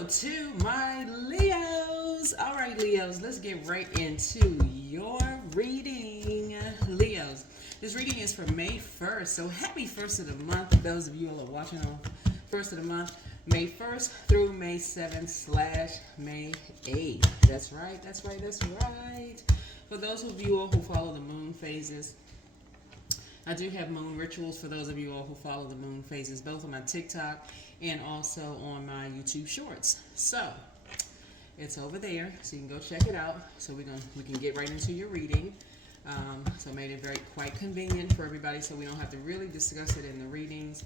Hello to my Leos. All right, Leos, let's get right into your reading. Leos, this reading is for May 1st. So happy 1st of the month. Those of you who are watching on 1st of the month, May 1st through May 7th / May 8th. That's right, that's right, that's right. For those of you all who follow the moon phases, I do have moon rituals for those of you all who follow the moon phases, both on my TikTok and also on my YouTube Shorts. So it's over there, so you can go check it out. So we can get right into your reading. So made it quite convenient for everybody, so we don't have to really discuss it in the readings.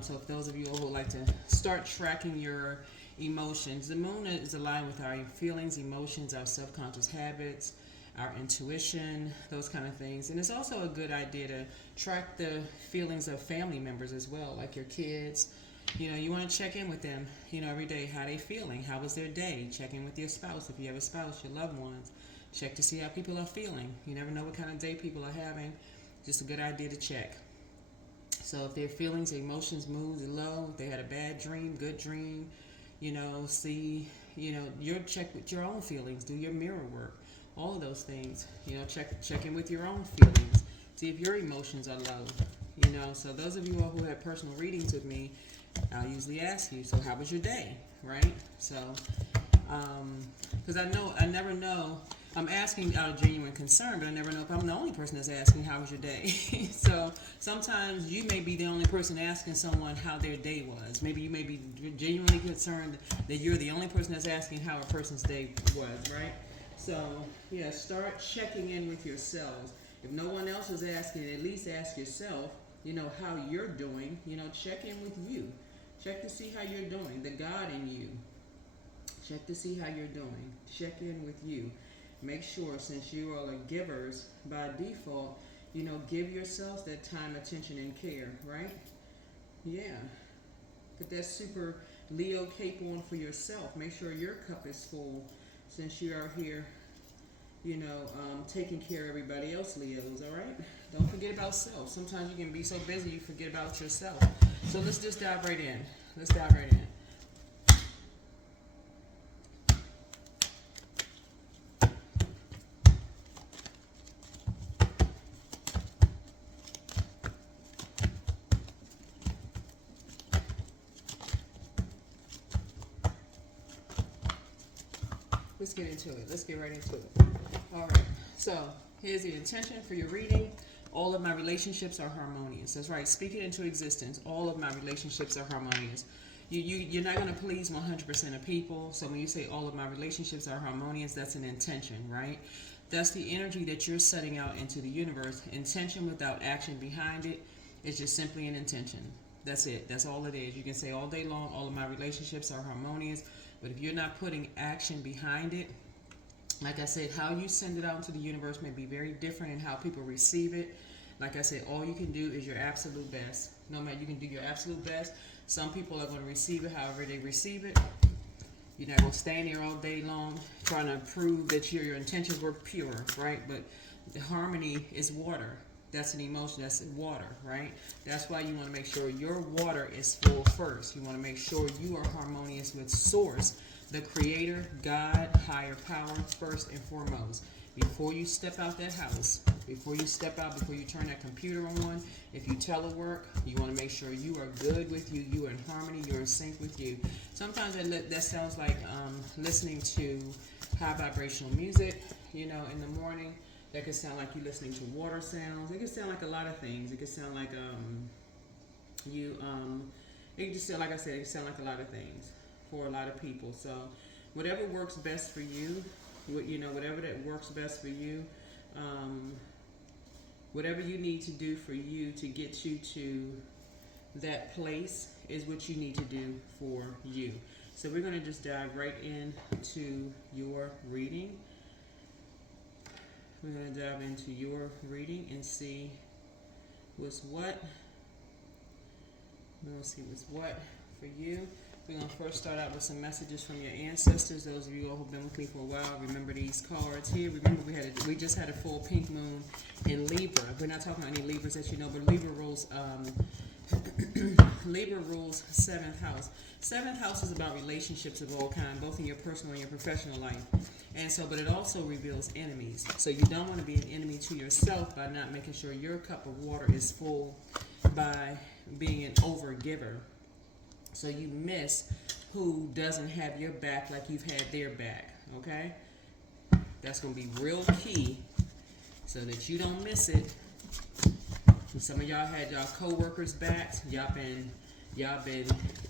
So if those of you all who would like to start tracking your emotions, the moon is aligned with our feelings, emotions, our subconscious habits, our intuition, those kind of things. And it's also a good idea to track the feelings of family members as well, like your kids. You know, you want to check in with them, every day. How they feeling? How was their day? Check in with your spouse. If you have a spouse, your loved ones. Check to see how people are feeling. You never know what kind of day people are having. Just a good idea to check. So if their feelings, emotions, moods are low, if they had a bad dream, good dream, see, your check with your own feelings. Do your mirror work. All of those things, check in with your own feelings. See if your emotions are low, So those of you all who have personal readings with me, I'll usually ask you, so how was your day, right? So, because I never know, I'm asking out of genuine concern, but I never know if I'm the only person that's asking how was your day. So sometimes you may be the only person asking someone how their day was. Maybe you may be genuinely concerned that you're the only person that's asking how a person's day was, right? So, yeah, start checking in with yourselves. If no one else is asking, at least ask yourself, how you're doing. Check in with you. Check to see how you're doing. The God in you. Check to see how you're doing. Check in with you. Make sure, since you all are givers by default, give yourselves that time, attention, and care, right? Yeah. Put that super Leo cape on for yourself. Make sure your cup is full. Since you are here, taking care of everybody else, Leos, all right? Don't forget about self. Sometimes you can be so busy you forget about yourself. So let's just dive right in. Let's get into it. Let's get right into it. All right. So here's the intention for your reading. All of my relationships are harmonious. That's right. Speak it into existence. All of my relationships are harmonious. You're not going to please 100% of people. So when you say all of my relationships are harmonious, that's an intention, right? That's the energy that you're setting out into the universe. Intention without action behind it is just simply an intention. That's it. That's all it is. You can say all day long, all of my relationships are harmonious. But if you're not putting action behind it, like I said, how you send it out into the universe may be very different in how people receive it. Like I said, all you can do is your absolute best. No matter, you can do your absolute best. Some people are going to receive it however they receive it. You're not going to stand there all day long trying to prove that your intentions were pure, right? But the harmony is water. That's an emotion. That's water, right? That's why you want to make sure your water is full first. You want to make sure you are harmonious with Source, the Creator, God, higher power, first and foremost. Before you step out that house, before you turn that computer on, if you telework, you want to make sure you are good with you, you are in harmony, you're in sync with you. Sometimes that sounds like listening to high vibrational music, in the morning. That could sound like you listening to water sounds. It could sound like a lot of things. It could sound like it could just sound, like I said, it could sound like a lot of things for a lot of people. So whatever works best for you, whatever that works best for you, whatever you need to do for you to get you to that place is what you need to do for you. So we're going to just dive right into your reading. We're going to dive into your reading and see what's what. We're going to see what's what for you. We're going to first start out with some messages from your ancestors. Those of you all who've been with me for a while, remember these cards here. Remember we just had a full pink moon in Libra. We're not talking about any Libras that you know, but Libra rules Libra rules 7th house. 7th house is about relationships of all kinds, both in your personal and your professional life. And so, but it also reveals enemies. So you don't want to be an enemy to yourself by not making sure your cup of water is full, by being an overgiver. So you miss who doesn't have your back like you've had their back, okay? That's going to be real key so that you don't miss it. Some of y'all had y'all co-workers back. Y'all been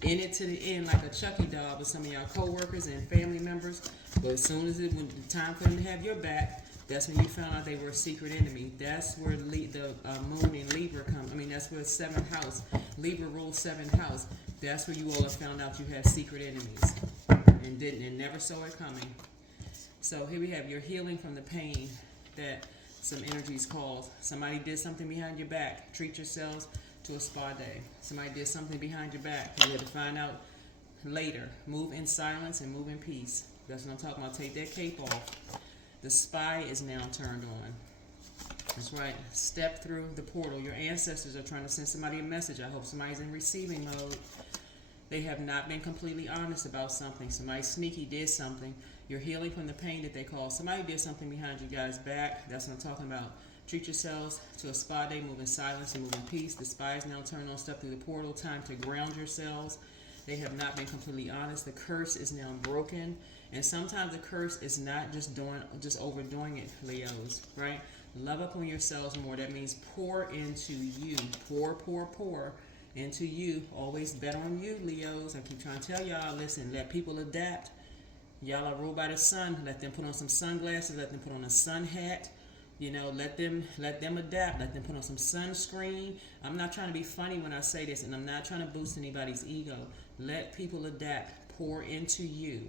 in it to the end like a Chucky doll with some of y'all co-workers and family members. But as soon as when the time for them to have your back, that's when you found out they were a secret enemy. That's where the moon in Libra come. I mean, that's where 7th house, Libra rules 7th house. That's where you all have found out you have secret enemies and never saw it coming. So here we have your healing from the pain that some energies cause. Somebody did something behind your back. Treat yourselves to a spa day. Somebody did something behind your back. You had to find out later. Move in silence and move in peace. That's what I'm talking about. Take that cape off. The spy is now turned on. That's right. Step through the portal. Your ancestors are trying to send somebody a message. I hope somebody's in receiving mode. They have not been completely honest about something. Somebody sneaky did something. You're healing from the pain that they caused. Somebody did something behind you guys' back. That's what I'm talking about. Treat yourselves to a spa day. Move in silence and move in peace. The spy is now turned on. Step through the portal. Time to ground yourselves. They have not been completely honest. The curse is now broken. And sometimes the curse is not just overdoing it, Leos, right? Love upon yourselves more. That means pour into you. Pour into you. Always bet on you, Leos. I keep trying to tell y'all, listen, let people adapt. Y'all are ruled by the sun. Let them put on some sunglasses. Let them put on a sun hat. You know, let them adapt. Let them put on some sunscreen. I'm not trying to be funny when I say this, and I'm not trying to boost anybody's ego. Let people adapt. Pour into you.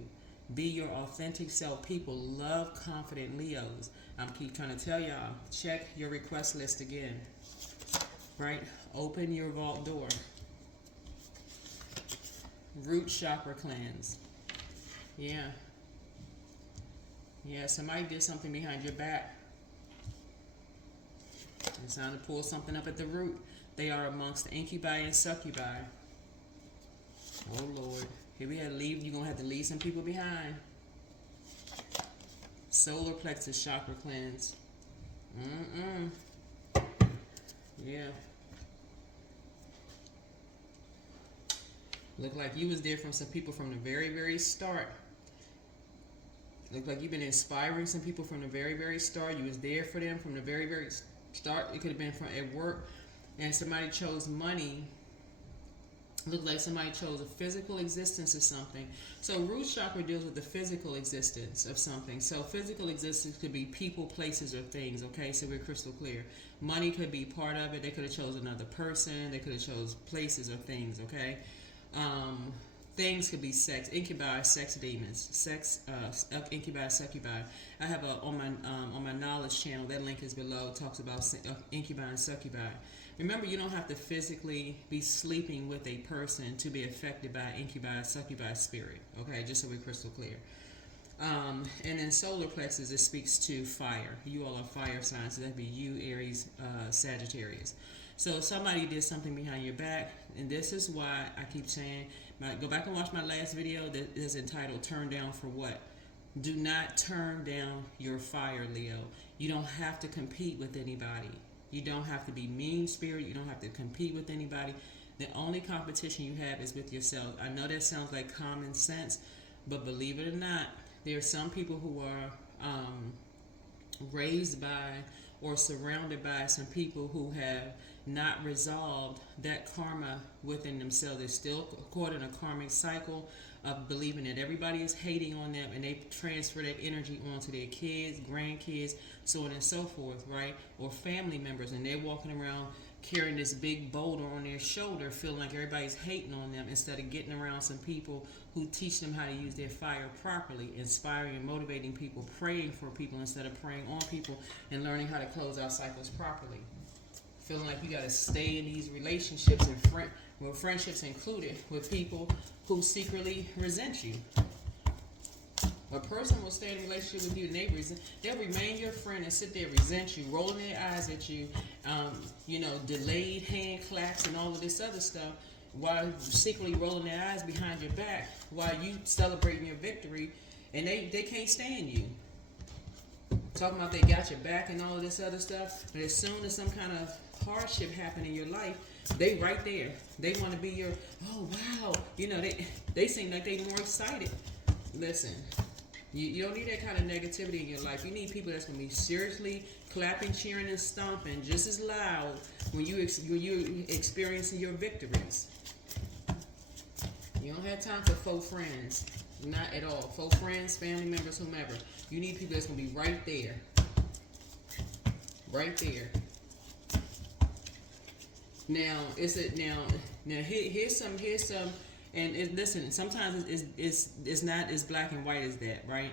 Be your authentic self. People love confident Leos. I'm keep trying to tell y'all, check your request list again. Right? Open your vault door. Root chakra cleanse. Yeah. Yeah, somebody did something behind your back. It's time to pull something up at the root. They are amongst the incubi and succubi. Oh, Lord. Here we have you're going to have to leave some people behind. Solar plexus chakra cleanse. Yeah. Look like you was there from some people from the very, very start. Look like you've been inspiring some people from the very, very start. You was there for them from the very, very start. It could have been from at work, and somebody chose money. Looked like somebody chose a physical existence of something. So root chakra deals with the physical existence of something. So physical existence could be people, places, or things. Okay, so we're crystal clear. Money could be part of it. They could have chose another person. They could have chose places or things. Okay. Things could be sex, incubi, sex demons, incubi, succubi. I have on my knowledge channel. That link is below. It talks about incubi and succubi. Remember, you don't have to physically be sleeping with a person to be affected by incubi, succubi spirit. Okay, just so we're crystal clear. And then solar plexus, it speaks to fire. You all are fire signs. So that'd be you, Aries, Sagittarius. So somebody did something behind your back, and this is why I keep saying, go back and watch my last video that is entitled "Turn Down for What." Do not turn down your fire, Leo. You don't have to compete with anybody. You don't have to be mean spirit. You don't have to compete with anybody. The only competition you have is with yourself. I know that sounds like common sense, but believe it or not, there are some people who are raised by or surrounded by some people who have not resolved that karma within themselves. They're still caught in a karmic cycle of believing that everybody is hating on them, and they transfer that energy onto their kids, grandkids, so on and so forth, right? Or family members, and they're walking around carrying this big boulder on their shoulder, feeling like everybody's hating on them, instead of getting around some people who teach them how to use their fire properly, inspiring and motivating people, praying for people instead of praying on people, and learning how to close out cycles properly. Feeling like you got to stay in these relationships, and with friendships included, with people who secretly resent you. A person will stay in a relationship with you and they'll remain your friend and sit there, resent you, rolling their eyes at you, delayed hand claps and all of this other stuff, while secretly rolling their eyes behind your back while you celebrating your victory, and they can't stand you. Talking about they got your back and all of this other stuff, but as soon as some kind of hardship happen in your life, they right there. They want to be your, oh wow, they seem like they more excited. Listen, you don't need that kind of negativity in your life. You need people that's going to be seriously clapping, cheering, and stomping just as loud when you experiencing your victories. You don't have time for faux friends. Not at all. Faux friends, family members, whomever. You need people that's going to be right there. Right there. Now, here's some, and listen, sometimes it's not as black and white as that, right?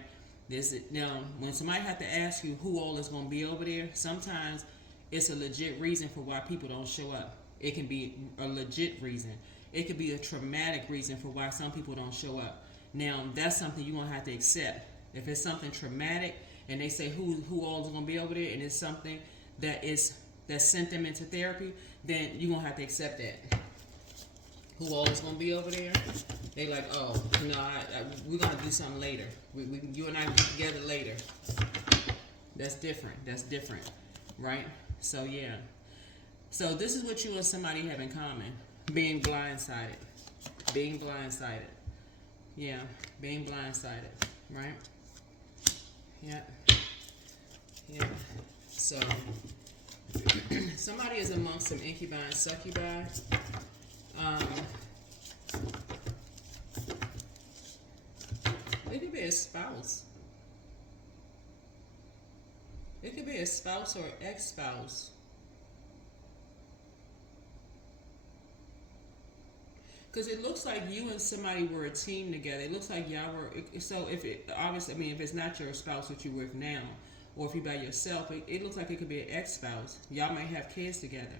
Now, when somebody have to ask you who all is going to be over there, sometimes it's a legit reason for why people don't show up. It can be a legit reason. It could be a traumatic reason for why some people don't show up. Now, that's something you're going to have to accept. If it's something traumatic and they say who all is going to be over there, and it's something that sent them into therapy, then you're going to have to accept that. Who all is going to be over there? They like, oh, we're going to do something later. You and I get together later. That's different. Right? So, yeah. So, this is what you and somebody have in common. Being blindsided. Yeah, being blindsided. Right? Yeah. So, somebody is amongst some incubi and succubi. It could be a spouse. It could be a spouse or ex-spouse. Because it looks like you and somebody were a team together. It looks like y'all were. So if it's not your spouse that you're with now, or if you're by yourself, it looks like it could be an ex-spouse. Y'all might have kids together.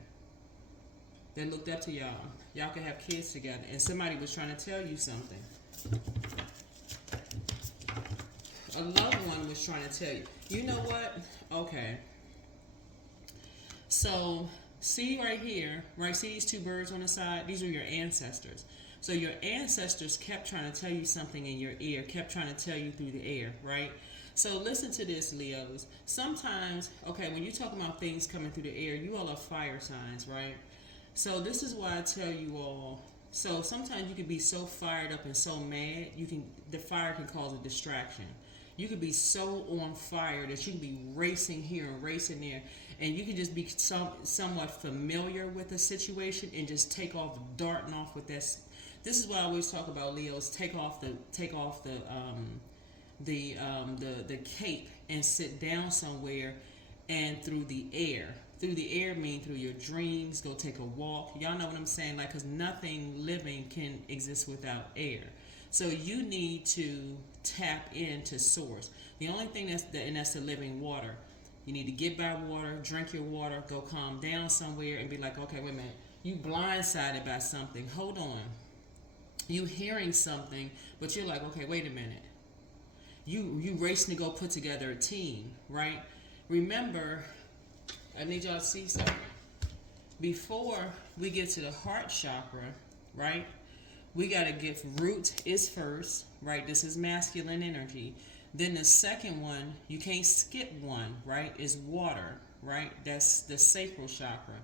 They looked up to y'all. Y'all could have kids together, and somebody was trying to tell you something. A loved one was trying to tell you. You know what? Okay. So, see right here, right? See these two birds on the side? These are your ancestors. So your ancestors kept trying to tell you something in your ear, kept trying to tell you through the air, right? So listen to this, Leos. Sometimes, okay, when you're talking about things coming through the air, you all are fire signs, right? So this is why I tell you all, so sometimes you can be so fired up and so mad, the fire can cause a distraction. You could be so on fire that you can be racing here and racing there, and you can just be somewhat familiar with a situation and just take off, darting off with this. This is why I always talk about, Leos, take off the cape and sit down somewhere, and through the air. Through the air mean through your dreams, go take a walk. Y'all know what I'm saying? Like, because nothing living can exist without air. So you need to tap into source. The only thing that's the living water. You need to get by water, drink your water, go calm down somewhere and be like, okay, wait a minute. You blindsided by something. Hold on. You hearing something, but you're like, okay, wait a minute. You racing to go put together a team, right? Remember, I need y'all to see something. Before we get to the heart chakra, right? We got to get root is first, right? This is masculine energy. Then the second one, you can't skip one, right? Is water, right? That's the sacral chakra.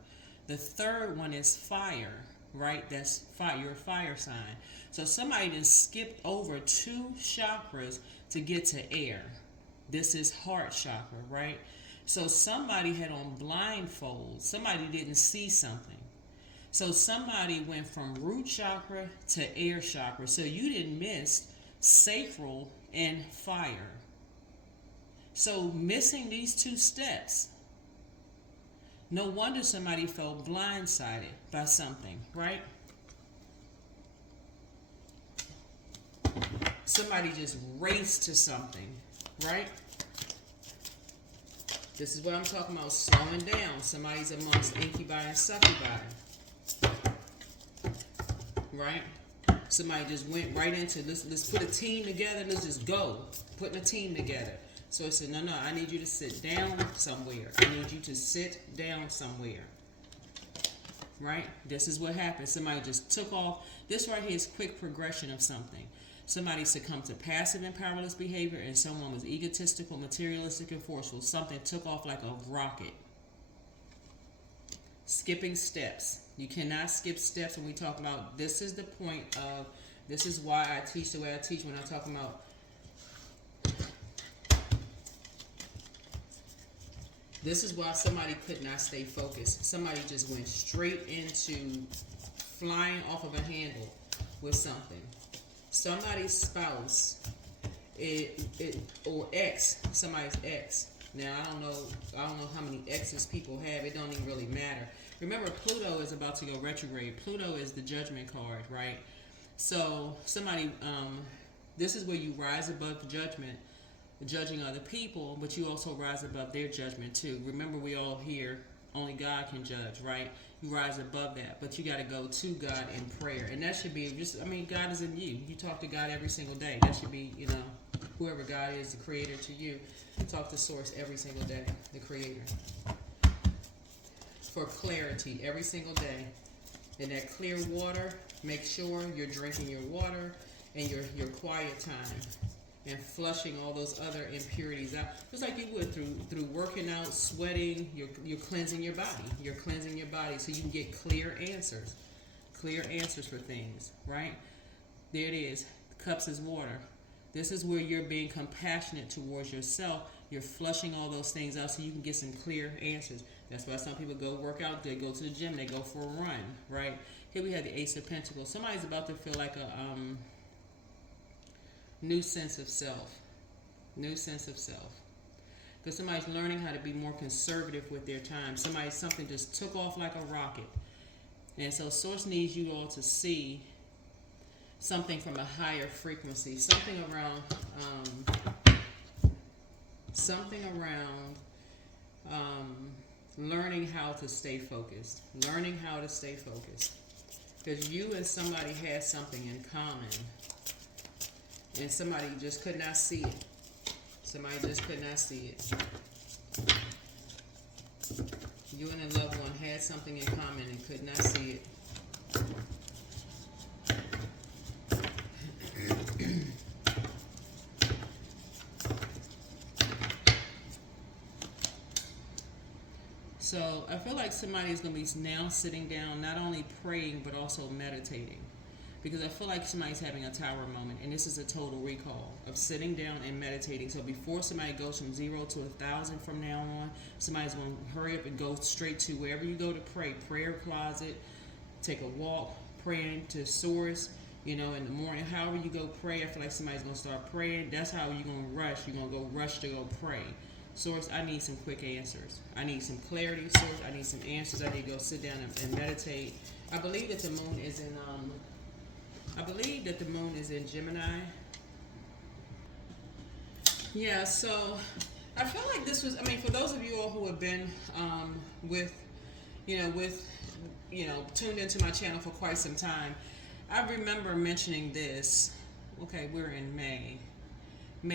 The third one is fire, right? That's fire. You're a fire sign. So somebody just skipped over 2 chakras to get to air. This is heart chakra, right? So somebody had on blindfolds. Somebody didn't see something. So somebody went from root chakra to air chakra. So you didn't miss sacral and fire. So missing these 2 steps. No wonder somebody felt blindsided by something, right? Somebody just raced to something, right? This is what I'm talking about, slowing down. Somebody's amongst incubi and succubi. Right? Somebody just went right into let's put a team together. Let's just go putting a team together. So it said, no, I need you to sit down somewhere. I need you to sit down somewhere. Right? This is what happened. Somebody just took off. This right here is quick progression of something. Somebody succumbed to passive and powerless behavior, and someone was egotistical, materialistic, and forceful. Something took off like a rocket. Skipping steps. You cannot skip steps when we talk about, this is the point of, this is why I teach the way I teach when I'm talking about this is why somebody could not stay focused. Somebody just went straight into flying off of a handle with something. Somebody's spouse, or ex, somebody's ex. Now I don't know how many exes people have. It don't even really matter. Remember, Pluto is about to go retrograde. Pluto is the judgment card, right? So somebody, this is where you rise above the judgment, judging other people, but you also rise above their judgment too. Remember, we all here, only God can judge, right? You rise above that, but you got to go to God in prayer, and that should be just, God is in you. You talk to God every single day. That should be, whoever God is, the creator to you, talk to source every single day, the creator, for clarity every single day. In that clear water, make sure you're drinking your water and your quiet time, and flushing all those other impurities out, just like you would through working out, sweating. You're cleansing your body. You're cleansing your body so you can get clear answers for things, right? There it is. Cups is water. This is where you're being compassionate towards yourself. You're flushing all those things out so you can get some clear answers. That's why some people go work out, they go to the gym, they go for a run, right? Here we have the Ace of Pentacles. Somebody's about to feel like a new sense of self. Because somebody's learning how to be more conservative with their time. Something just took off like a rocket. And so Source needs you all to see something from a higher frequency. Something around learning how to stay focused. Because you and somebody had something in common. And somebody just could not see it. You and a loved one had something in common and could not see it. So I feel like somebody is going to be now sitting down, not only praying, but also meditating. Because I feel like somebody's having a tower moment, and this is a total recall of sitting down and meditating. So before somebody goes from 0 to 1,000 from now on, somebody's going to hurry up and go straight to wherever you go to pray. Prayer closet, take a walk, praying to source, in the morning. However you go pray, I feel like somebody's going to start praying. That's how you're going to rush. You're going to go rush to go pray. Source, I need some quick answers. I need some clarity. Source, I need some answers. I need to go sit down and meditate. I believe that the moon is in Gemini. Yeah, so I feel like this was, for those of you all who have been tuned into my channel for quite some time, I remember mentioning this. Okay, we're in May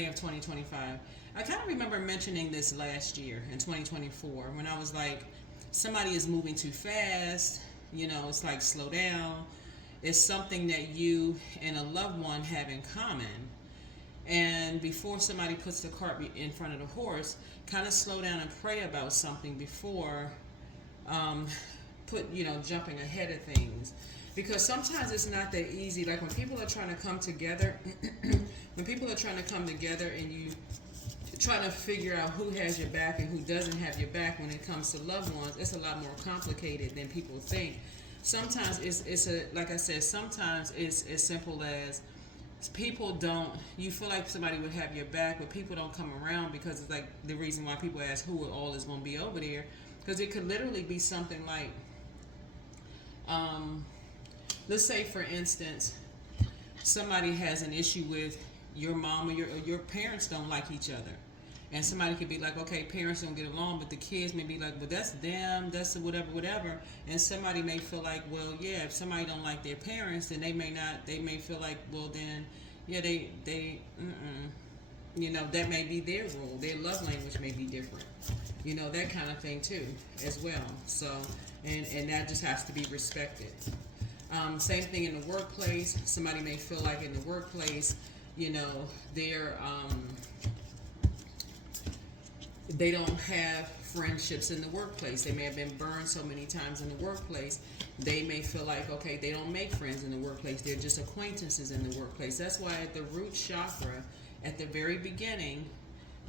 of 2025. I kind of remember mentioning this last year in 2024 when I was like, somebody is moving too fast. It's like, slow down. It's something that you and a loved one have in common. And before somebody puts the cart in front of the horse, kind of slow down and pray about something before jumping ahead of things. Because sometimes it's not that easy. Like when people are trying to come together, and you trying to figure out who has your back and who doesn't have your back when it comes to loved ones, it's a lot more complicated than people think. Sometimes sometimes it's as simple as you feel like somebody would have your back, but people don't come around, because it's like the reason why people ask who all is going to be over there, because it could literally be something like, let's say for instance, somebody has an issue with your mom, or your parents don't like each other, And somebody could be like, okay, parents don't get along, but the kids may be like, well, that's them, that's whatever, whatever. And somebody may feel like, well, yeah, if somebody don't like their parents, then they may not. They may feel like, well, then, yeah, that may be their role. Their love language may be different. That kind of thing too, as well. So, and that just has to be respected. Same thing in the workplace. Somebody may feel like in the workplace, they're they don't have friendships in the workplace. They may have been burned so many times in the workplace. They may feel like, okay, they don't make friends in the workplace. They're just acquaintances in the workplace. That's why at the root chakra, at the very beginning,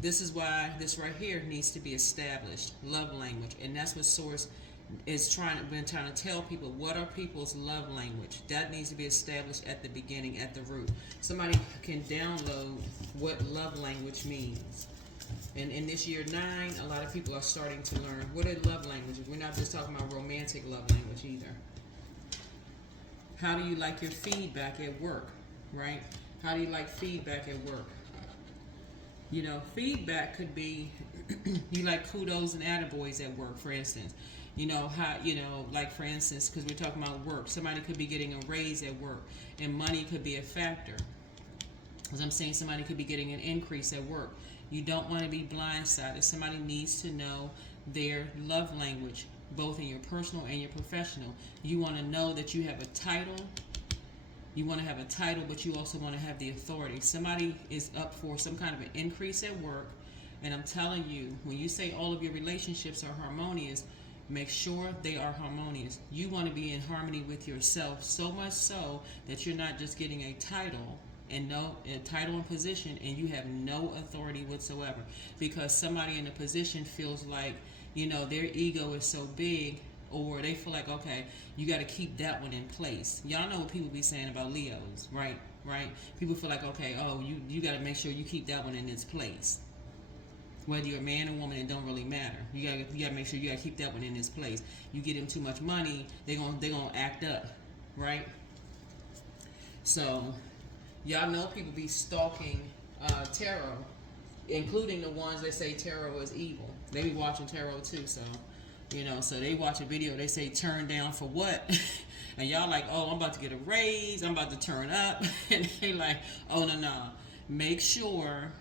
this is why this right here needs to be established. Love language. And that's what Source is trying to tell people. What are people's love language? That needs to be established at the beginning, at the root. Somebody can download what love language means. And in this year 9, a lot of people are starting to learn what are love languages. We're not just talking about romantic love language either. How do you like your feedback at work, right? How do you like feedback at work? Feedback could be you like kudos and attaboys at work, for instance. Like for instance, because we're talking about work, somebody could be getting a raise at work, and money could be a factor. As I'm saying, somebody could be getting an increase at work. You don't want to be blindsided. Somebody needs to know their love language, both in your personal and your professional. You want to know that you have a title. You want to have a title, but you also want to have the authority. Somebody is up for some kind of an increase at work, and I'm telling you, when you say all of your relationships are harmonious, make sure they are harmonious. You want to be in harmony with yourself, so much so that you're not just getting a title and position, and you have no authority whatsoever, because somebody in a position feels like their ego is so big, or they feel like, okay, you got to keep that one in place. Y'all know what people be saying about Leos, right? People feel like, okay, you got to make sure you keep that one in its place. Whether you're a man or woman, it don't really matter. You got to make sure you got to keep that one in its place. You get them too much money, they're gonna act up, right? So y'all know people be stalking tarot, including the ones that say tarot is evil. They be watching tarot too, so so they watch a video, they say turn down for what? And y'all like, oh, I'm about to get a raise, I'm about to turn up. And they like, oh, no. Make sure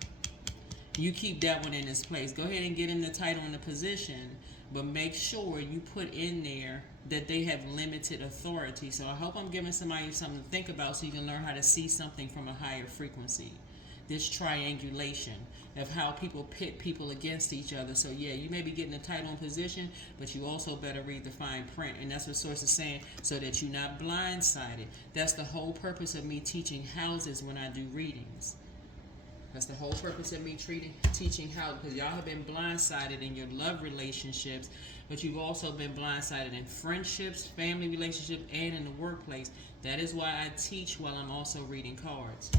you keep that one in its place. Go ahead and get in the title and the position, but make sure you put in there that they have limited authority. So I hope I'm giving somebody something to think about, so you can learn how to see something from a higher frequency. This triangulation of how people pit people against each other. So yeah, you may be getting a title and position, but you also better read the fine print. And that's what Source is saying, so that you're not blindsided. That's the whole purpose of me teaching houses when I do readings. That's the whole purpose of me teaching how, because y'all have been blindsided in your love relationships, but you've also been blindsided in friendships, family relationships, and in the workplace. That is why I teach while I'm also reading cards.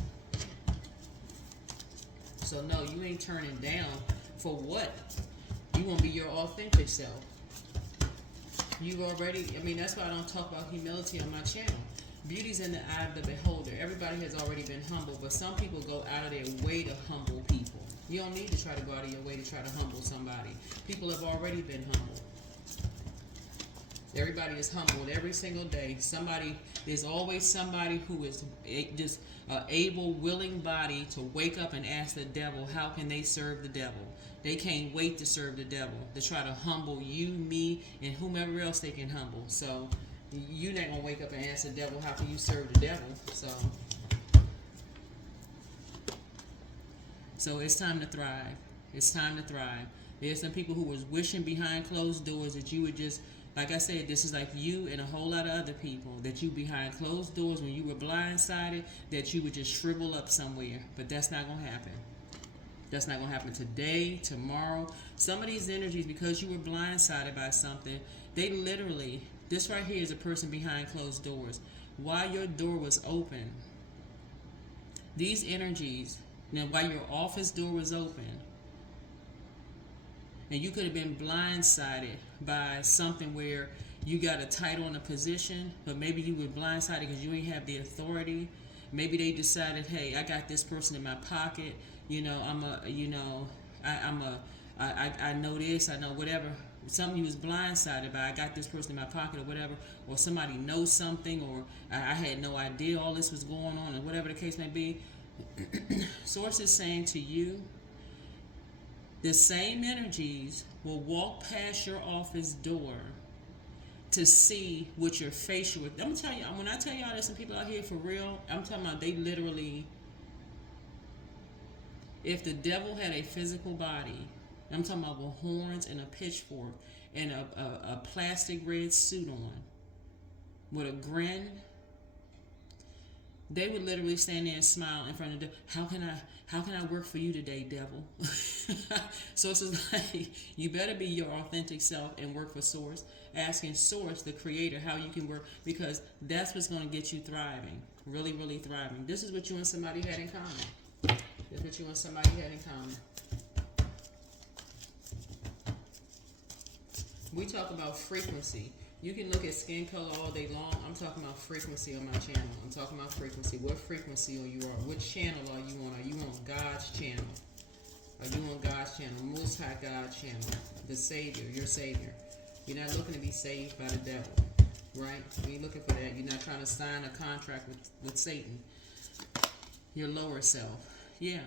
So no, you ain't turning down for what? You want to be your authentic self. That's why I don't talk about humility on my channel. Beauty's in the eye of the beholder. Everybody has already been humble, but some people go out of their way to humble people. You don't need to try to go out of your way to try to humble somebody. People have already been humbled. Everybody is humbled every single day. There's always somebody who is just an able, willing body to wake up and ask the devil, how can they serve the devil? They can't wait to serve the devil, to try to humble you, me, and whomever else they can humble. So you're not going to wake up and ask the devil, how can you serve the devil? So it's time to thrive. It's time to thrive. There's some people who was wishing behind closed doors that you would just, like I said, this is like you and a whole lot of other people, that you behind closed doors when you were blindsided, that you would just shrivel up somewhere. But that's not going to happen. That's not going to happen today, tomorrow. Some of these energies, because you were blindsided by something, they literally, this right here is a person behind closed doors. While your door was open, these energies, now while your office door was open, and you could have been blindsided by something where you got a title and a position, but maybe you were blindsided because you ain't have the authority. Maybe they decided, hey, I got this person in my pocket. I know this, I know whatever. Something you was blindsided by. I got this person in my pocket or whatever, or somebody knows something, or I had no idea all this was going on, or whatever the case may be. Source is saying to you, the same energies will walk past your office door to see what your facial. I'm gonna tell you, when I tell y'all there's some people out here for real, I'm talking about they literally. If the devil had a physical body, I'm talking about with horns and a pitchfork and a plastic red suit on, with a grin, they would literally stand there and smile in front of the devil. How can I work for you today, devil? So it's just like, you better be your authentic self and work for Source. Asking Source, the creator, how you can work, because that's what's going to get you thriving. Really, really thriving. This is what you and somebody had in common. This is what you and somebody had in common. We talk about frequency. You can look at skin color all day long. I'm talking about frequency on my channel. I'm talking about frequency. What frequency are you on? Which channel are you on? Are you on God's channel? Are you on God's channel? Most High God's channel. The Savior, your Savior. You're not looking to be saved by the devil, right? You ain't looking for that. You're not trying to sign a contract with Satan. Your lower self. Yeah.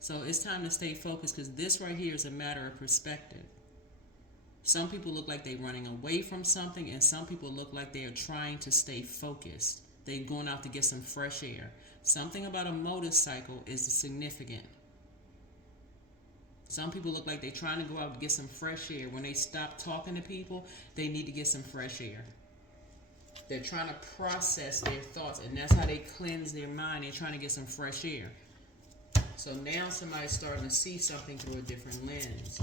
So it's time to stay focused, because this right here is a matter of perspective. Some people look like they're running away from something, and some people look like they are trying to stay focused. They're going out to get some fresh air. Something about a motorcycle is significant. Some people look like they're trying to go out to get some fresh air. When they stop talking to people, they need to get some fresh air. They're trying to process their thoughts, and that's how they cleanse their mind. They're trying to get some fresh air. So now somebody's starting to see something through a different lens.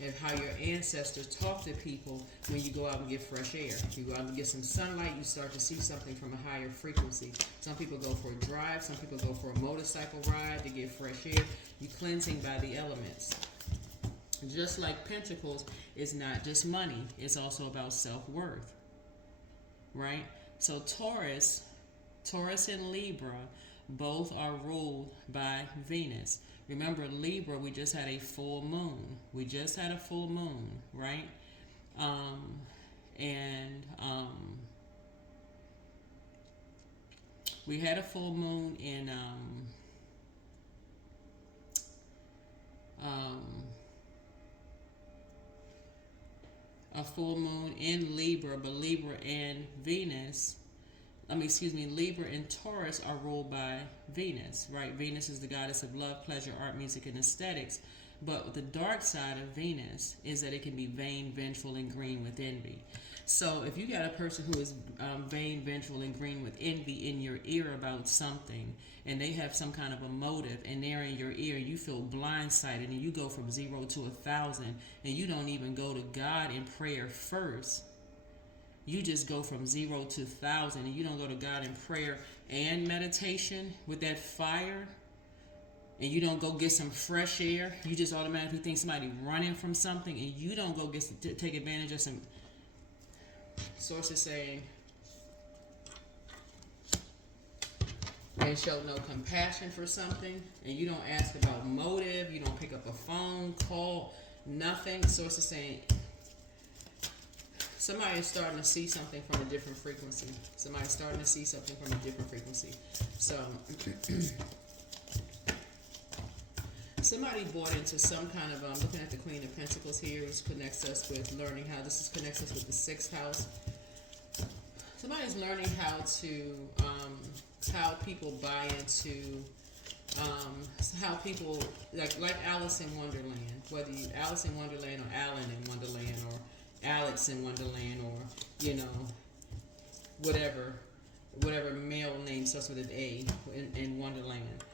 And how your ancestors talk to people when you go out and get fresh air. If you go out and get some sunlight, you start to see something from a higher frequency. Some people go for a drive. Some people go for a motorcycle ride to get fresh air. You're cleansing by the elements. Just like Pentacles is not just money. It's also about self-worth. Right? So Taurus and Libra both are ruled by Venus. Remember, Libra, we just had a full moon. We just had a full moon, right? We had a full moon in a full moon in Libra, but Libra and Venus. Libra and Taurus are ruled by Venus, right? Venus is the goddess of love, pleasure, art, music, and aesthetics. But the dark side of Venus is that it can be vain, vengeful, and green with envy. So if you got a person who is vain, vengeful, and green with envy in your ear about something, and they have some kind of a motive, and they're in your ear, you feel blindsided, and you go from 0 to 1,000, and you don't even go to God in prayer first. You just go from 0 to 1,000, and you don't go to God in prayer and meditation with that fire, and you don't go get some fresh air. You just automatically think somebody running from something, and you don't go take advantage of some. Sources saying, and show no compassion for something, and you don't ask about motive. You don't pick up a phone call, nothing. Sources saying, somebody is starting to see something from a different frequency. Somebody's starting to see something from a different frequency. So, somebody bought into some kind of, looking at the Queen of Pentacles here, which connects us with learning how, connects us with the 6th house. Somebody's learning how people buy into, how people, like Alice in Wonderland, whether you Alice in Wonderland or Alan in Wonderland or Alex in Wonderland, or whatever male name starts with an A in Wonderland.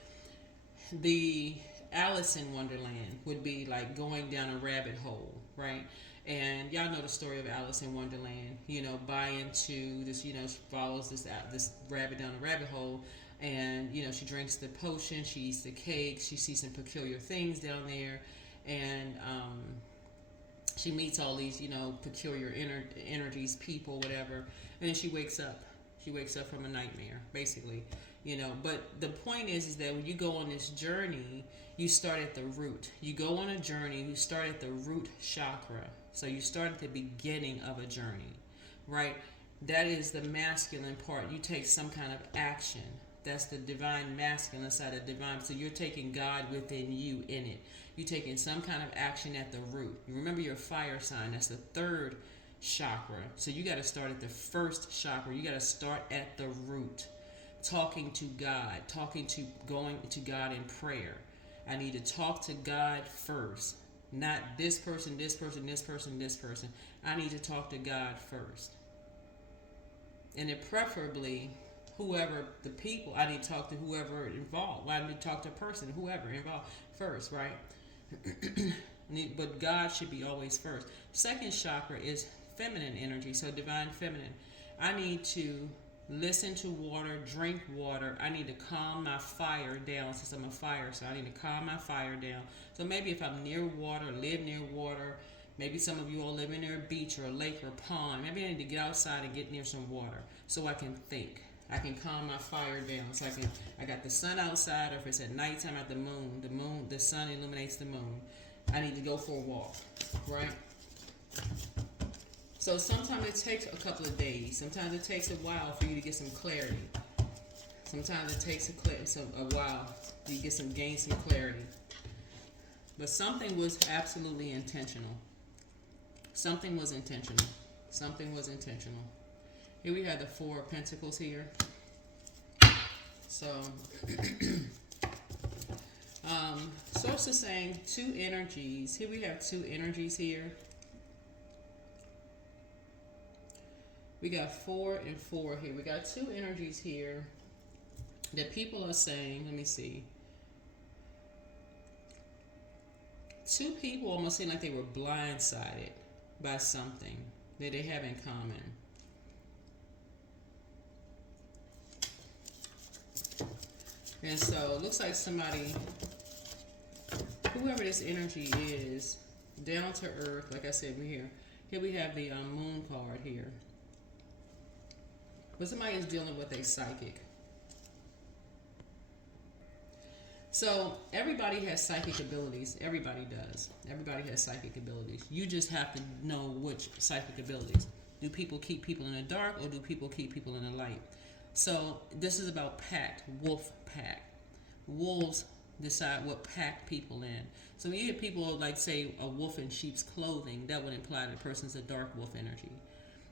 The Alice in Wonderland would be like going down a rabbit hole, right? And y'all know the story of Alice in Wonderland. Buy into this. She follows this rabbit down a rabbit hole, and she drinks the potion, she eats the cake, she sees some peculiar things down there, and she meets all these, peculiar energies, people, whatever, and then she wakes up. She wakes up from a nightmare, basically. But the point is that when you go on this journey, you start at the root. You go on a journey, you start at the root chakra. So you start at the beginning of a journey, right? That is the masculine part. You take some kind of action. That's the divine masculine side of divine. So you're taking God within you in it. You're taking some kind of action at the root. You remember your fire sign. That's the third chakra. So you got to start at the first chakra. You got to start at the root. Talking to God. Going to God in prayer. I need to talk to God first. Not this person, this person, this person, this person. I need to talk to God first. And then preferably, whoever the people, I need to talk to whoever involved. I need to talk to a person, whoever involved first, right? But God should be always first. Second chakra is feminine energy, so divine feminine. I need to listen to water, drink water. I need to calm my fire down since I'm a fire, so I need to calm my fire down. So maybe if I'm near water, live near water, maybe some of you all live near a beach or a lake or a pond. Maybe I need to get outside and get near some water so I can think. I can calm my fire down. So I got the sun outside, or if it's at nighttime at the moon, the sun illuminates the moon. I need to go for a walk, right? So sometimes it takes a couple of days. Sometimes it takes a while for you to get some clarity. Sometimes it takes a while to gain some clarity. But something was absolutely intentional. Something was intentional. Something was intentional. Here we have the Four of Pentacles here. So, Source is saying two energies. Here we have two energies here. We got 4 and 4 here. We got two energies here that people are saying. Let me see. Two people almost seem like they were blindsided by something that they have in common. And so it looks like somebody, whoever this energy is, down to earth, like I said, here we have the moon card here. But somebody is dealing with a psychic. So everybody has psychic abilities. Everybody does. Everybody has psychic abilities. You just have to know which psychic abilities. Do people keep people in the dark, or do people keep people in the light? So this is about pack, wolf pack. Wolves decide what pack people in. So when you hear people like say a wolf in sheep's clothing, that would imply the person's a dark wolf energy.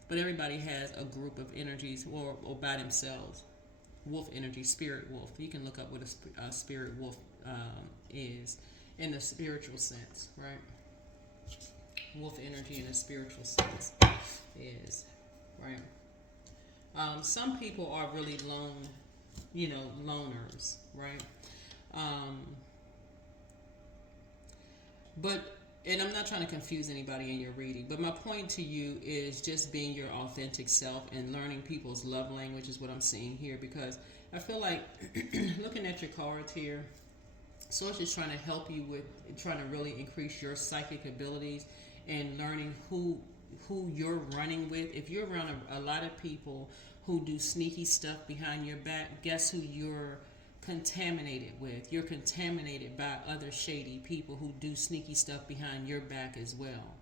But everybody has a group of energies or by themselves. Wolf energy, spirit wolf. You can look up what a spirit wolf is in the spiritual sense, right? Wolf energy in a spiritual sense is, right? Some people are really loners, right? And I'm not trying to confuse anybody in your reading, but my point to you is just being your authentic self and learning people's love language is what I'm seeing here, because I feel like looking at your cards here, Source is trying to help you with trying to really increase your psychic abilities and learning who you're running with. If you're around a lot of people who do sneaky stuff behind your back, guess who you're contaminated with? You're contaminated by other shady people who do sneaky stuff behind your back as well,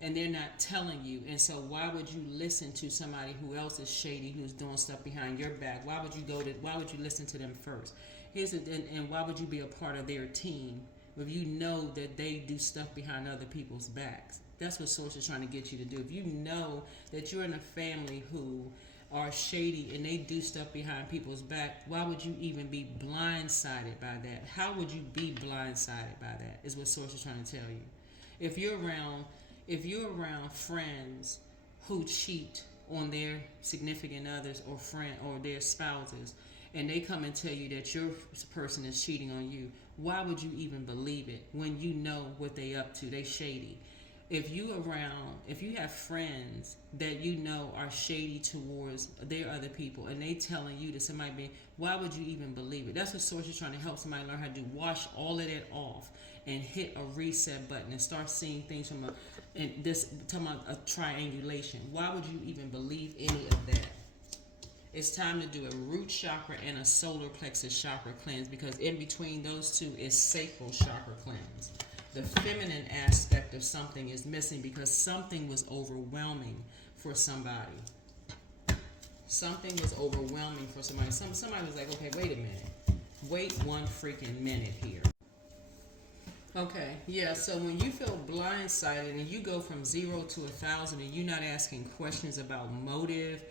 and they're not telling you. And so why would you listen to somebody who else is shady, who's doing stuff behind your back? Why would you listen to them first? And why would you be a part of their team if you know that they do stuff behind other people's backs? That's what Source is trying to get you to do. If you know that you're in a family who are shady and they do stuff behind people's back, why would you even be blindsided by that? How would you be blindsided by that is what Source is trying to tell you. If you're around friends who cheat on their significant others or their spouses, and they come and tell you that your person is cheating on you, why would you even believe it when you know what they up to? They shady. If you have friends that you know are shady towards their other people, and they telling you that somebody why would you even believe it? That's what Source is trying to help somebody learn how to do. Wash all of that off and hit a reset button and start seeing things from talking about a triangulation. Why would you even believe any of that? It's time to do a root chakra and a solar plexus chakra cleanse, because in between those two is sacral chakra cleanse. The feminine aspect of something is missing because something was overwhelming for somebody. Something was overwhelming for somebody. Somebody was like, okay, wait a minute. Wait one freaking minute here. Okay, yeah, so when you feel blindsided and you go from 0 to 1,000 and you're not asking questions about motive,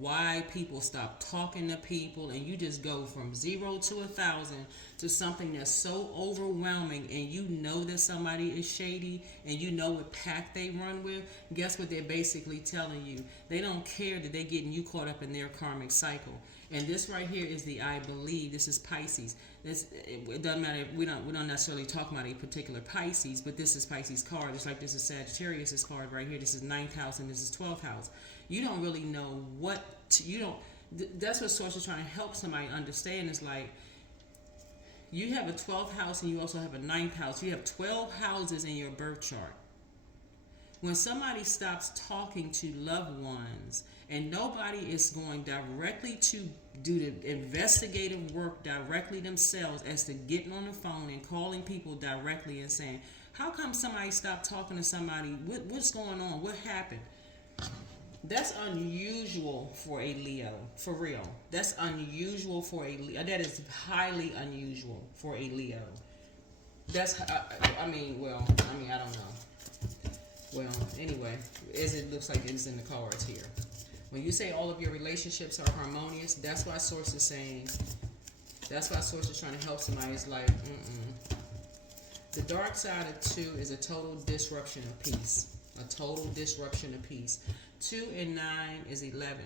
why people stop talking to people, and you just go from 0 to 1,000 to something that's so overwhelming, and you know that somebody is shady and you know what pack they run with, guess what they're basically telling you? They don't care that they're getting you caught up in their karmic cycle. And this right here is the I believe. This is Pisces. It doesn't matter. We don't necessarily talk about a particular Pisces, but this is Pisces card. It's like this is Sagittarius' card right here. This is 9th house and this is 12th house. You don't really know what that's what Source is trying to help somebody understand. Is like, you have a 12th house and you also have a 9th house. You have 12 houses in your birth chart. When somebody stops talking to loved ones and nobody is going directly to do the investigative work directly themselves, as to getting on the phone and calling people directly and saying, how come somebody stopped talking to somebody? What's going on? What happened? That's unusual for a Leo, for real. That's unusual for a Leo. That is highly unusual for a Leo. That's, I don't know. Well, anyway, as it looks like it's in the cards here. When you say all of your relationships are harmonious, that's why Source is saying, that's why Source is trying to help somebody. It's like, The dark side of 2 is a total disruption of peace. A total disruption of peace. 2 and 9 is 11.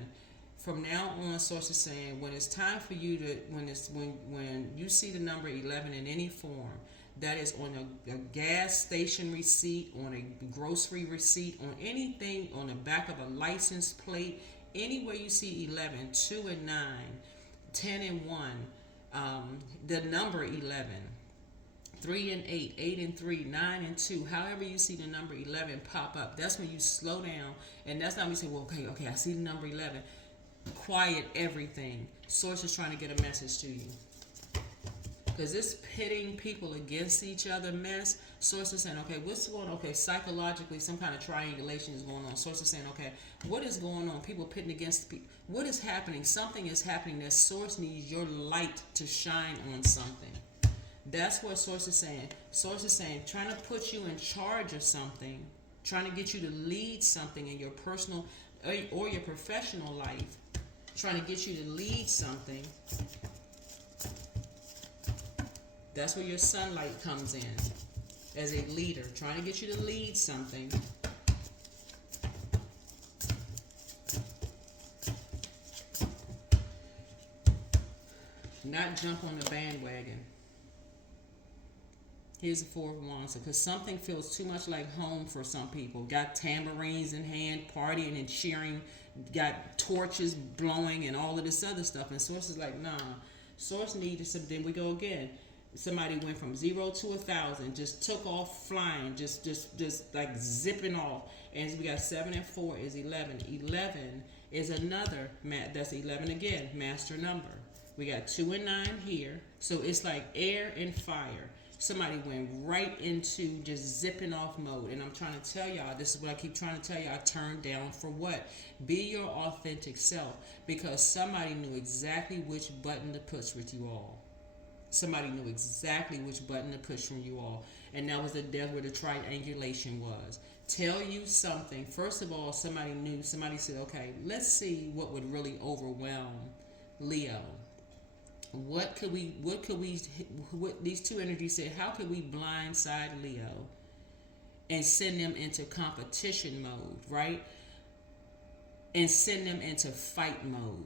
From now on, Source is saying, when it's time for you to, when you see the number 11 in any form, that is on a gas station receipt, on a grocery receipt, on anything, on the back of a license plate, anywhere you see 11, 2 and 9, 10 and 1, the number 11, 3 and 8, 8 and 3, 9 and 2, however you see the number 11 pop up, that's when you slow down. And that's not when you say, well, okay, I see the number 11. Quiet everything. Source is trying to get a message to you. Because this pitting people against each other mess, Source is saying, okay, what's going on? Okay, psychologically, some kind of triangulation is going on. Source is saying, okay, what is going on? People pitting against people. What is happening? Something is happening that Source needs your light to shine on something. That's what Source is saying. Source is saying, trying to put you in charge of something, trying to get you to lead something in your personal or your professional life, trying to get you to lead something. That's where your sunlight comes in, as a leader, trying to get you to lead something. Not jump on the bandwagon. Here's the 4 of Wands. Because something feels too much like home for some people. Got tambourines in hand, partying and cheering, got torches blowing and all of this other stuff. And Source is like, nah. Source needed some. Then we go again. Somebody went from 0 to 1,000, just took off flying, just like zipping off. And we got 7 and 4 is 11. 11 is another, that's 11 again, master number. We got 2 and 9 here. So it's like air and fire. Somebody went right into just zipping off mode. And I'm trying to tell y'all, this is what I keep trying to tell y'all, turn down for what? Be your authentic self. Because somebody knew exactly which button to push with you all. Somebody knew exactly which button to push from you all. And that was where the triangulation was. Tell you something. First of all, somebody knew. Somebody said, okay, let's see what would really overwhelm Leo. What these two energies said, how could we blindside Leo and send them into competition mode, right? And send them into fight mode.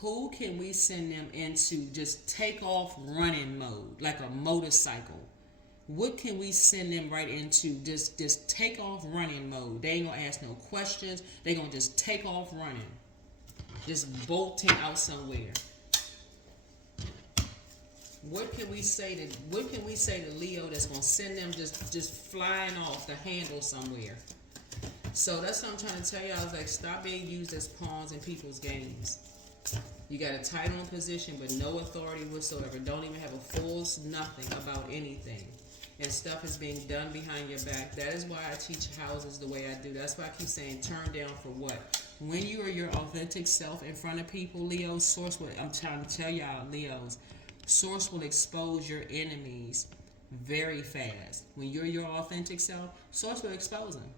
Who can we send them into just take off running mode, like a motorcycle? What can we send them right into just take off running mode? They ain't gonna ask no questions. They gonna just take off running, just bolting out somewhere. What can we say to Leo that's gonna send them just flying off the handle somewhere? So that's what I'm trying to tell y'all. Is like, stop being used as pawns in people's games. You got a title and position, but no authority whatsoever. Don't even have a full nothing about anything. And stuff is being done behind your back. That is why I teach houses the way I do. That's why I keep saying turn down for what? When you are your authentic self in front of people, Leos, Source will, I'm trying to tell y'all, Leos, Source will expose your enemies very fast. When you're your authentic self, Source will expose them.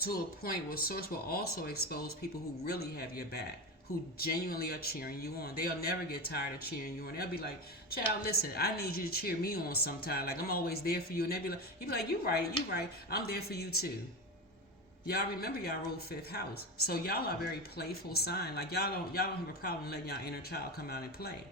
To a point where Source will also expose people who really have your back, who genuinely are cheering you on. They'll never get tired of cheering you on. They'll be like, child, listen, I need you to cheer me on sometime. Like, I'm always there for you. And they'll be like, you right. I'm there for you too. Y'all remember y'all ruled 5th house. So y'all are a very playful sign. Like, y'all don't have a problem letting y'all inner child come out and play.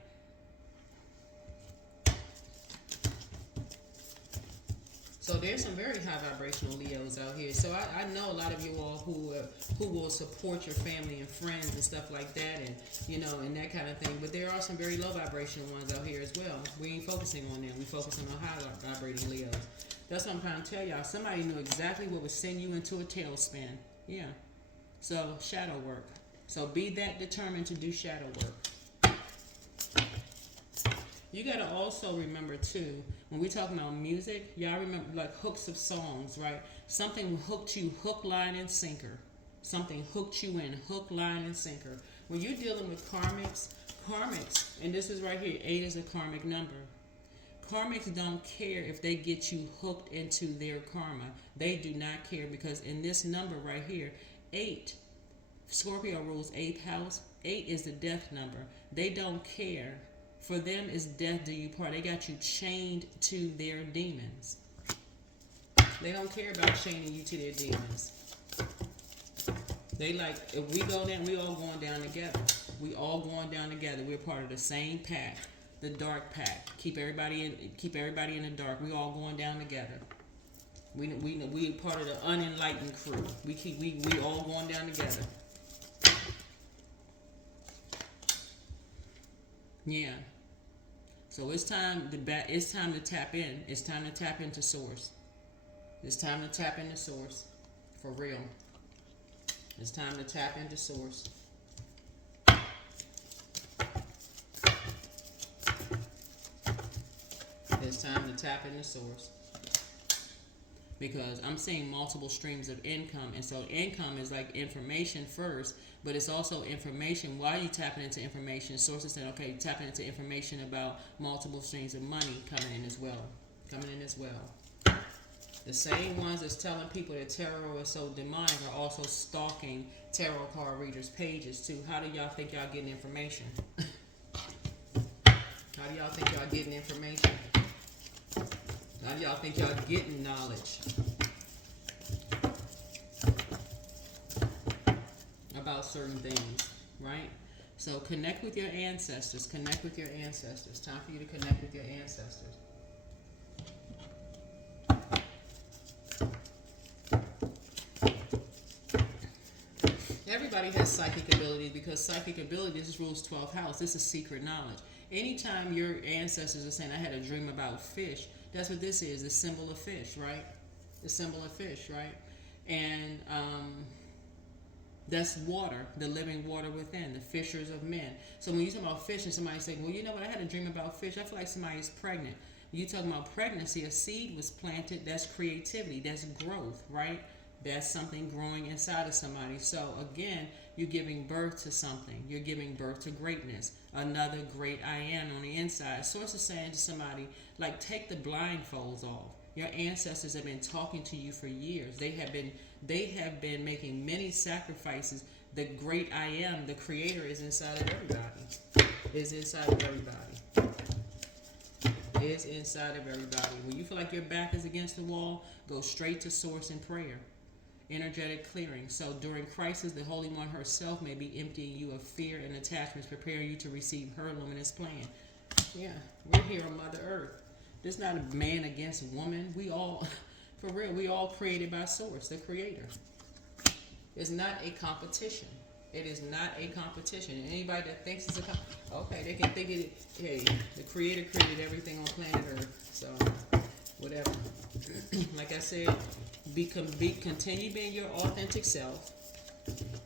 So there's some very high vibrational Leos out here. So I know a lot of you all who will support your family and friends and stuff like that, and and that kind of thing. But there are some very low vibrational ones out here as well. We ain't focusing on them. We focusing on high vibrating Leos. That's what I'm trying to tell y'all. Somebody knew exactly what would send you into a tailspin. Yeah. So shadow work. So be that determined to do shadow work. You got to also remember, too, when we're talking about music, y'all remember, like, hooks of songs, right? Something hooked you, hook, line, and sinker. Something hooked you in, hook, line, and sinker. When you're dealing with karmics, and this is right here, 8 is a karmic number. Karmics don't care if they get you hooked into their karma. They do not care, because in this number right here, 8, Scorpio rules 8th house. 8 is the death number. They don't care. For them, it's death do you part. They got you chained to their demons. They don't care about chaining you to their demons. They like, if we go down, we all going down together. We all going down together. We're part of the same pack, the dark pack. Keep everybody in the dark. We all going down together. We part of the unenlightened crew. We all going down together. Yeah. So it's time to tap in. It's time to tap into Source. It's time to tap into Source. For real. It's time to tap into Source. It's time to tap into Source. Because I'm seeing multiple streams of income. And so income is like information first, but it's also information. While you tapping into information, Source is saying, okay, tapping into information about multiple streams of money coming in as well. The same ones that's telling people that tarot is so demonic are also stalking tarot card readers' pages too. How do y'all think y'all getting information? How do y'all think y'all getting information? How do y'all think y'all getting knowledge about certain things, right? So connect with your ancestors. Connect with your ancestors. Time for you to connect with your ancestors. Everybody has psychic abilities, because psychic ability, this rules 12th house. This is secret knowledge. Anytime your ancestors are saying, I had a dream about fish, that's what this is, the symbol of fish, right? The symbol of fish, right? And that's water, the living water within, the fishers of men. So when you talk about fish and somebody saying, well, you know what, I had a dream about fish, I feel like somebody's pregnant. You talking about pregnancy, a seed was planted, that's creativity, that's growth, right? That's something growing inside of somebody. So again, you're giving birth to something. You're giving birth to greatness. Another great I am on the inside. Source is saying to somebody, like, take the blindfolds off. Your ancestors have been talking to you for years. They have been making many sacrifices. The great I am, the creator, is inside of everybody. Is inside of everybody. Is inside of everybody. When you feel like your back is against the wall, go straight to Source in prayer. Energetic clearing. So during crisis, the Holy One herself may be emptying you of fear and attachments, preparing you to receive her luminous plan. Yeah, we're here on Mother Earth. This is not a man against woman. We all, for real, we all created by Source, the creator. It's not a competition. It is not a competition. Anybody that thinks it's a okay, they can think it. Hey, the creator created everything on planet Earth. So, whatever. Like I said, continue being your authentic self,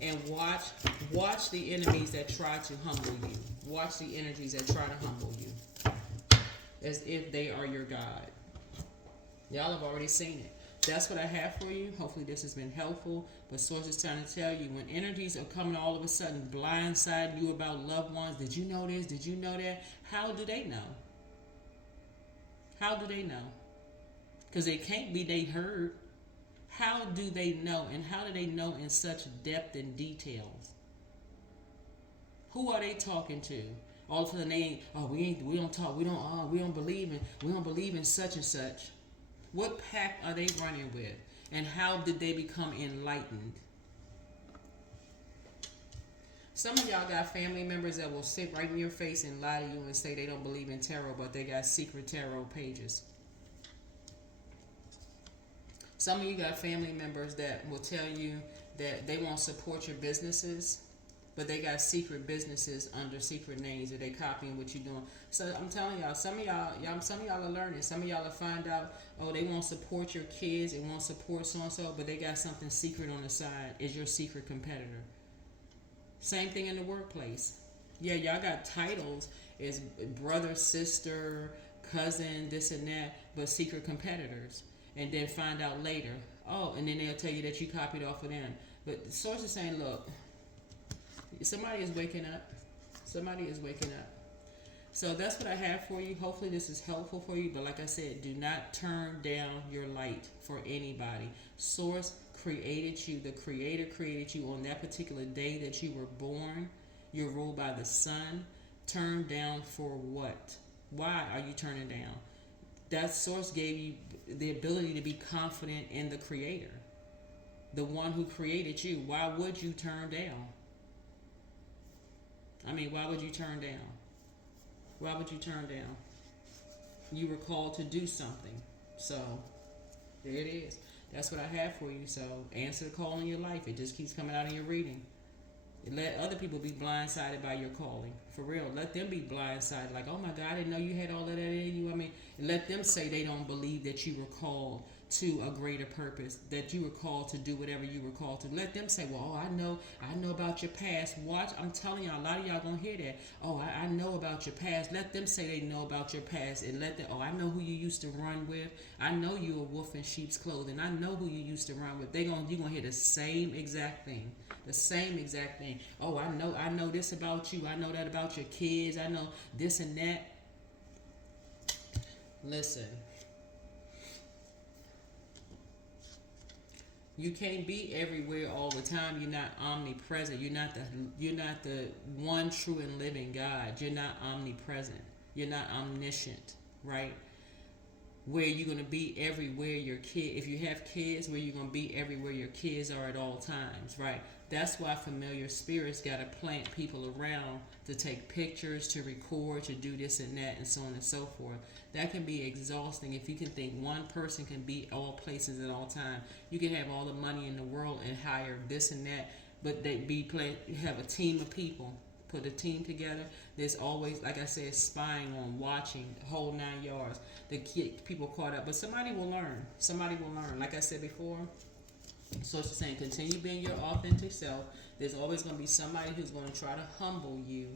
and watch the enemies that try to humble you. Watch the energies that try to humble you, as if they are your God. Y'all have already seen it. That's what I have for you. Hopefully this has been helpful. But Source is trying to tell you, when energies are coming all of a sudden blindsiding you about loved ones, did you know this? Did you know that? How do they know? How do they know? Because it can't be they heard. How do they know? And how do they know in such depth and details? Who are they talking to? All of a sudden they ain't, oh, we don't talk, we don't believe in such and such. What pack are they running with? And how did they become enlightened? Some of y'all got family members that will sit right in your face and lie to you and say they don't believe in tarot, but they got secret tarot pages. Some of you got family members that will tell you that they won't support your businesses, but they got secret businesses under secret names that they copying what you're doing. So I'm telling y'all, some of y'all are learning. Some of y'all will find out, oh, they won't support your kids, they won't support so and so, but they got something secret on the side. Is your secret competitor? Same thing in the workplace. Yeah, y'all got titles as brother, sister, cousin, this and that, but secret competitors. And then find out later, oh, and then they'll tell you that you copied off of them. But the source is saying, look, somebody is waking up. Somebody is waking up. So that's what I have for you. Hopefully this is helpful for you. But like I said, do not turn down your light for anybody. Source created you. The Creator created you on that particular day that you were born. You're ruled by the sun. Turn down for what? Why are you turning down? That source gave you the ability to be confident in the Creator, the one who created you. Why would you turn down? I mean, why would you turn down? Why would you turn down? You were called to do something. So, there it is. That's what I have for you. So, answer the call in your life. It just keeps coming out in your reading. Let other people be blindsided by your calling. For real. Let them be blindsided. Like, oh my God, I didn't know you had all of that in you. I mean, let them say they don't believe that you were called to a greater purpose, that you were called to do whatever you were called to. Let them say, well, oh, I know about your past. Watch, I'm telling y'all, a lot of y'all gonna hear that. Oh, I know about your past. Let them say they know about your past, and let them, oh, I know who you used to run with. I know you a wolf in sheep's clothing. I know who you used to run with. You're gonna hear the same exact thing. The same exact thing. Oh, I know this about you. I know that about your kids. I know this and that. Listen. You can't be everywhere all the time. You're not omnipresent. You're not the one true and living God. You're not omnipresent. You're not omniscient, right? Where you're gonna be everywhere your kid. If you have kids, where you're gonna be everywhere your kids are at all times, right? That's why familiar spirits gotta plant people around to take pictures, to record, to do this and that, and so on and so forth. That can be exhausting if you can think one person can be all places at all time. You can have all the money in the world and hire this and that, but have a team of people. Put a team together. There's always, like I said, spying on, watching, whole 9 yards. The people caught up, but somebody will learn. Somebody will learn. Like I said before, so it's saying continue being your authentic self. There's always going to be somebody who's going to try to humble you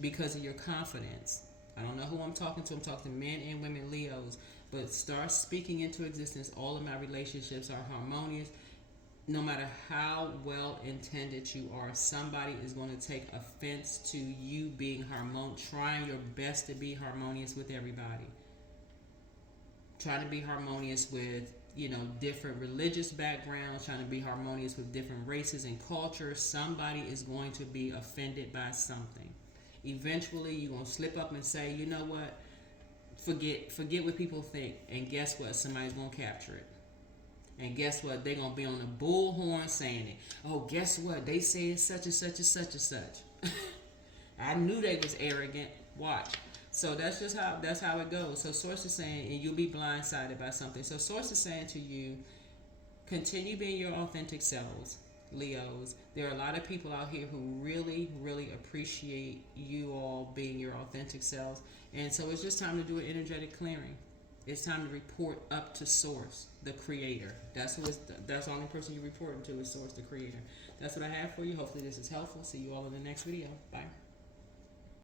because of your confidence. I don't know who I'm talking to. I'm talking to men and women, Leos. But start speaking into existence. All of my relationships are harmonious. No matter how well intended you are, somebody is going to take offense to you being harmonious, trying your best to be harmonious with everybody. Trying to be harmonious with, different religious backgrounds, trying to be harmonious with different races and cultures. Somebody is going to be offended by something. Eventually, you're going to slip up and say, you know what? Forget what people think. And guess what? Somebody's going to capture it. And guess what? They're going to be on the bullhorn saying it. Oh, guess what? They said such and such and such and such. I knew they was arrogant. Watch. So that's how it goes. So Source is saying, and you'll be blindsided by something. So Source is saying to you, continue being your authentic selves, Leos. There are a lot of people out here who really, really appreciate you all being your authentic selves. And so it's just time to do an energetic clearing. It's time to report up to source, the creator. That's who is. That's the only person you're reporting to is source, the creator. That's what I have for you. Hopefully this is helpful. See you all in the next video. Bye.